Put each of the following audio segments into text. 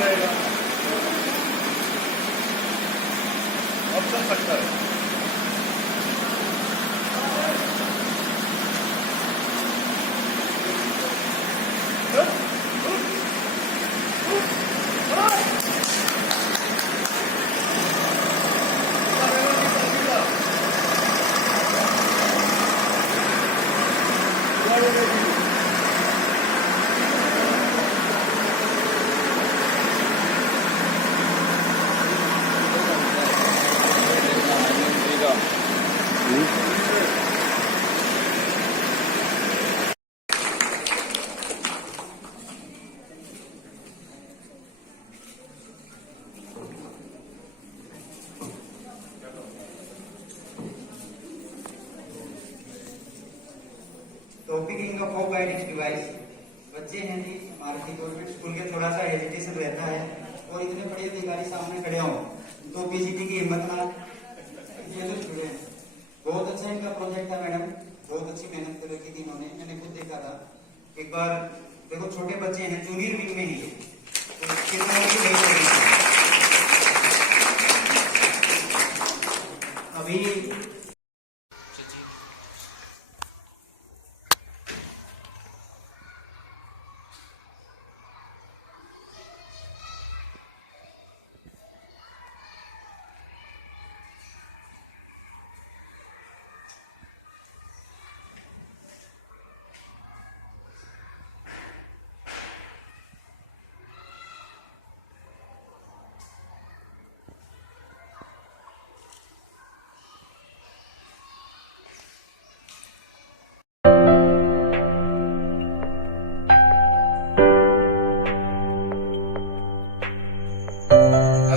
जाएगा, अब चल सकता है। Topic of guidance device. बच्चे हैं जी हमारे की गवर्नमेंट स्कूल के, थोड़ा सा हेजिटेशन रहता है और इतने बड़े अधिकारी सामने खड़े हों तो पीजीटी की हिम्मत ना। ये जो स्टूडेंट बहुत अच्छा इनका प्रोजेक्ट है मैडम, बहुत अच्छी मेहनत कर रखी थी इन्होंने, मैंने खुद देखा था। एक बार देखो छोटे बच्चे हैं, जूनियर विंग में ही है तो अभी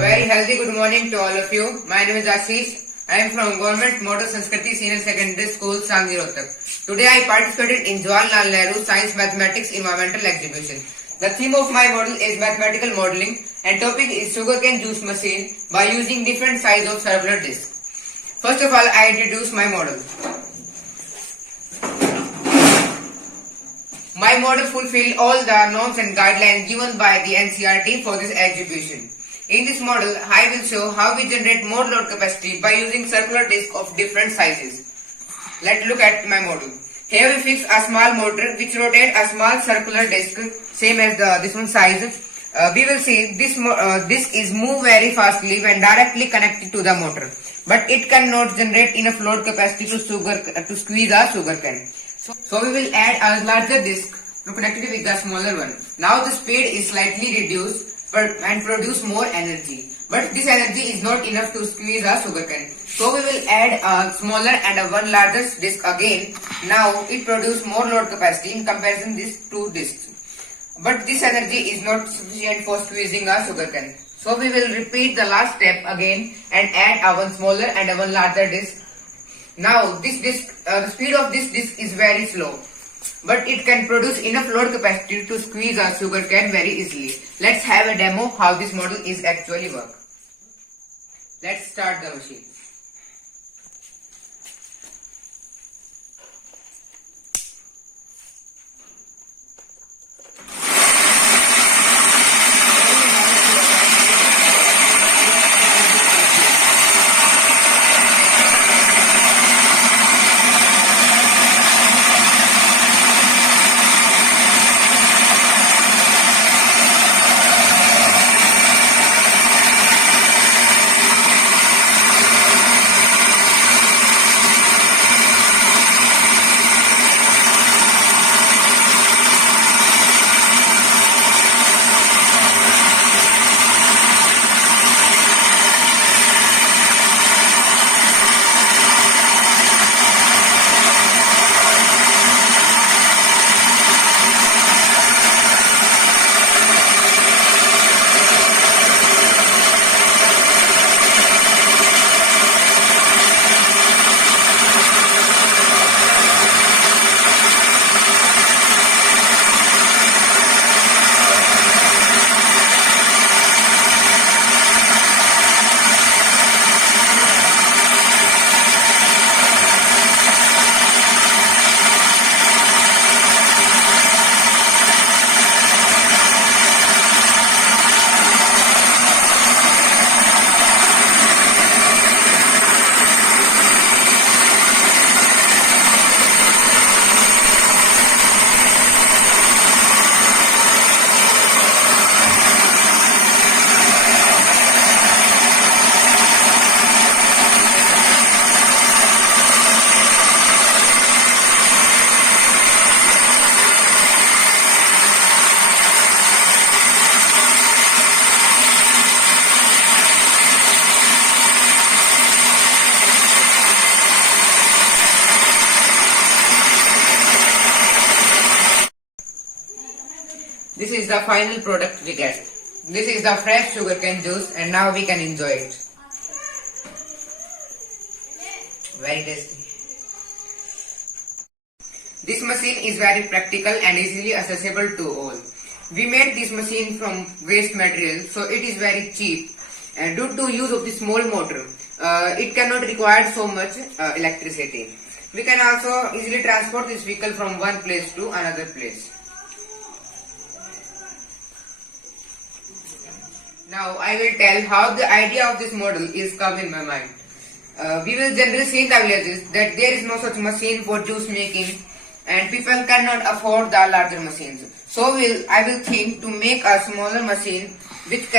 very healthy good morning to all of you. My name is Ashish. I am from Government Model Sanskriti Senior Secondary School, Sangli, Rohtak. Today I participated in Jawaharlal Nehru Science Mathematics Environmental Exhibition. The theme of my model is mathematical modeling and topic is sugarcane juice machine by using different size of circular disc. First of all, I introduce my model. My model fulfilled all the norms and guidelines given by the NCERT for this exhibition. In this model, I will show how we generate more load capacity by using circular disc of different sizes. Let's look at my model. Here we fix a small motor which rotates a small circular disc, same as this one size. We will see this disc is move very fastly when directly connected to the motor, but it cannot generate enough load capacity to squeeze a sugar cane. So we will add a larger disc to connect it with the smaller one. Now the speed is slightly reduced and produce more energy. But this energy is not enough to squeeze a sugarcane. So we will add a smaller and a one larger disc again. Now it produces more load capacity in comparison these two discs. But this energy is not sufficient for squeezing a sugarcane. So we will repeat the last step again and add a one smaller and a one larger disc. Now this disc, the speed of this disc is very slow, but it can produce enough load capacity to squeeze a sugarcane very easily. Let's have a demo how this model is actually work. Let's start the machine. the final product we get. This is the fresh sugarcane juice and now we can enjoy it. Very tasty. This machine is very practical and easily accessible to all. We made this machine from waste material, so it is very cheap. And due to use of the small motor, it cannot require so much electricity. We can also easily transport this vehicle from one place to another place. Now I will tell how the idea of this model is come in my mind. We will generally see in the villages that there is no such machine for juice making and people cannot afford the larger machines. So I will think to make a smaller machine which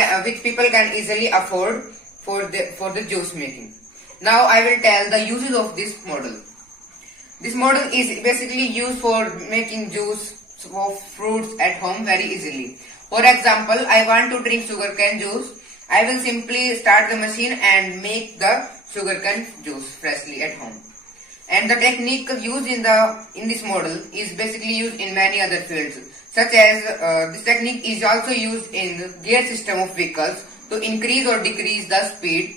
people can easily afford for the juice making. Now I will tell the uses of this model. This model is basically used for making juice of fruits at home very easily. For example, I want to drink sugarcane juice. I will simply start the machine and make the sugarcane juice freshly at home. And the technique used in this model is basically used in many other fields, such as this technique is also used in the gear system of vehicles to increase or decrease the speed,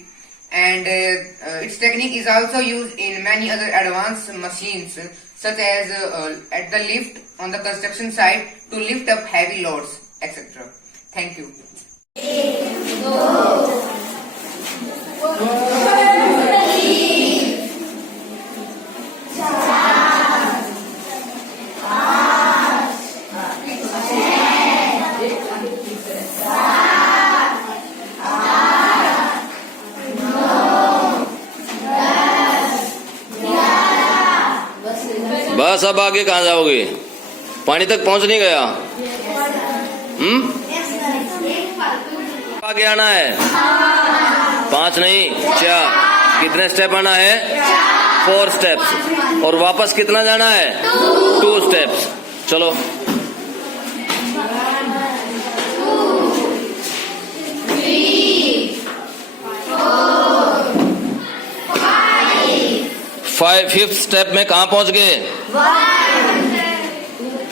and its technique is also used in many other advanced machines, such as at the lift on the construction site to lift up heavy loads, etc. Thank you. बस अब आगे कहाँ जाओगे? पानी तक पहुंच नहीं गया? आगे आना है? 5 नहीं 4। कितने स्टेप आना है? 4 स्टेप्स। और वापस कितना जाना है? 2 स्टेप्स। चलो 5th स्टेप में कहाँ पहुंच गए?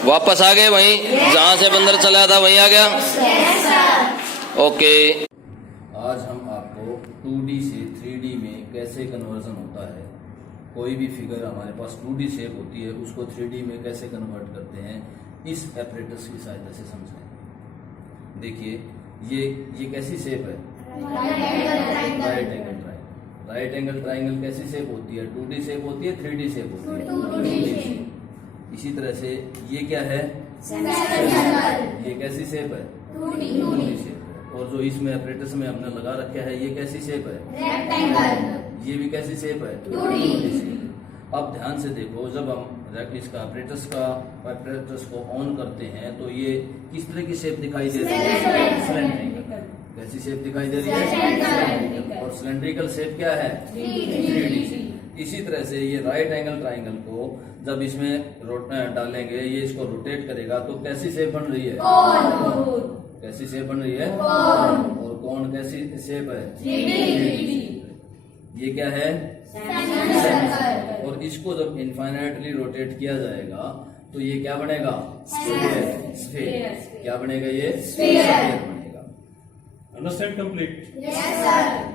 वापस आ गए वहीं जहां से बंदर चला था, वहीं आ गया? ओके। आज हम आपको 2D से 3D में कैसे कन्वर्जन होता है, कोई भी फिगर हमारे पास 2D शेप होती है उसको 3D में कैसे कन्वर्ट करते हैं, इस एपरेटस की सहायता से समझें। देखिए ये कैसी शेप है? Right angle triangle. Right angle triangle कैसी शेप होती है? 2D शेप होती है, 3D शेप होती है? 2D। इसी तरह से ये क्या है? ये कैसी शेप है? 2D शेप है। और जो इसमें एपरेटस में हमने लगा रखा है ये कैसी शेप है? रेक्टेंगल। ये भी कैसी शेप है? 2D shape. अब ध्यान से देखो, जब हम इसका एपरेटस को ऑन करते हैं तो ये किस तरह की शेप दिखाई दे रही है? सिलेंड्रिकल। कैसी शेप दिखाई दे रही है? और सिलेंड्रिकल शेप क्या है? 3D। इसी तरह से ये राइट एंगल ट्रायंगल को जब इसमें डालेंगे, ये इसको रोटेट करेगा तो कैसी शेप बन रही है? कैसी शेप बन रही है? और कौन कैसी शेप है? 3D। ये क्या है? और इसको जब इनफाइनाइटली रोटेट किया जाएगा तो ये क्या बनेगा? स्फीयर। क्या बनेगा? ये स्फीयर बनेगा। Understand complete? Yes sir.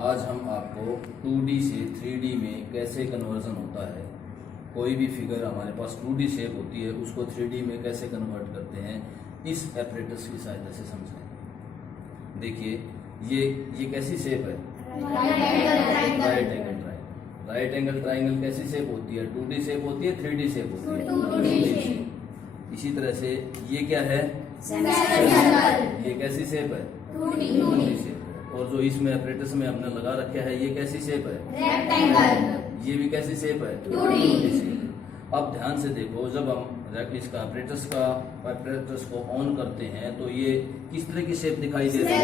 आज हम आपको 2D से 3D में कैसे कन्वर्जन होता है, कोई भी फिगर हमारे पास 2D शेप होती है उसको 3D में कैसे कन्वर्ट करते हैं, इस एपरेटस की सहायता से समझें। देखिए ये कैसी शेप है? Right angle triangle. Right angle triangle कैसी शेप होती है? 2D शेप होती है, 3D शेप होती है? 2D। इसी तरह से ये क्या है? ये कैसी शेप है? 2D shape. और जो इसमें एपरेटस में हमने लगा रखा है ये कैसी शेप है? रेक्टेंगल। ये भी कैसी शेप है? 2D shape. अब ध्यान से देखो, जब हम इसका एपरेटस को ऑन करते हैं तो ये किस तरह की शेप दिखाई दे रही है?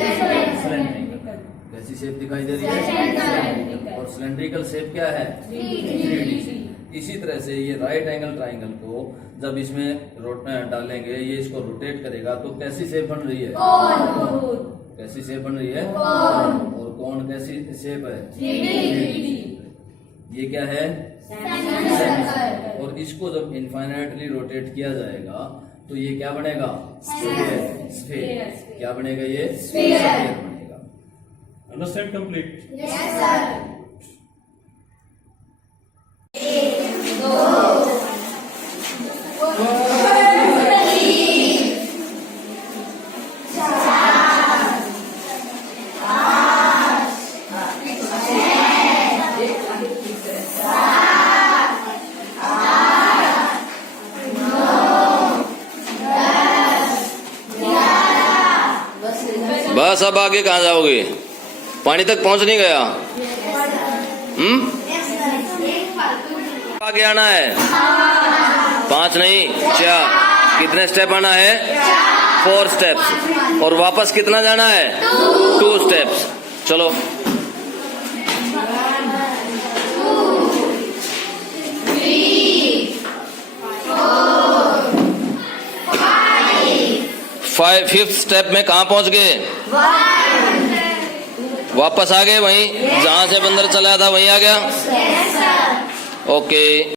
सिलेंड्रिकल। कैसी शेप दिखाई दे रही है? और सिलेंड्रिकल शेप क्या है? 3D shape. इसी तरह से ये राइट एंगल ट्रायंगल को जब इसमें डालेंगे, ये इसको रोटेट करेगा तो कैसी शेप बन रही है? कैसी शेप बन रही है? और कौन कैसी शेप है? 3D। ये क्या है? और इसको जब इनफाइनाइटली रोटेट किया जाएगा तो ये क्या बनेगा? स्फीयर। क्या बनेगा ये? स्फीयर बनेगा। Understand complete? बस अब आगे कहाँ जाओगे? पानी तक पहुंच नहीं गया? आगे आना है? 5 नहीं 4। कितने स्टेप आना है? 4 स्टेप्स। और वापस कितना जाना है? 2 स्टेप्स। चलो 5th स्टेप में कहाँ पहुंच गए? वापस आ गए वहीं जहां से बंदर चला था, वहीं आ गया? ओके।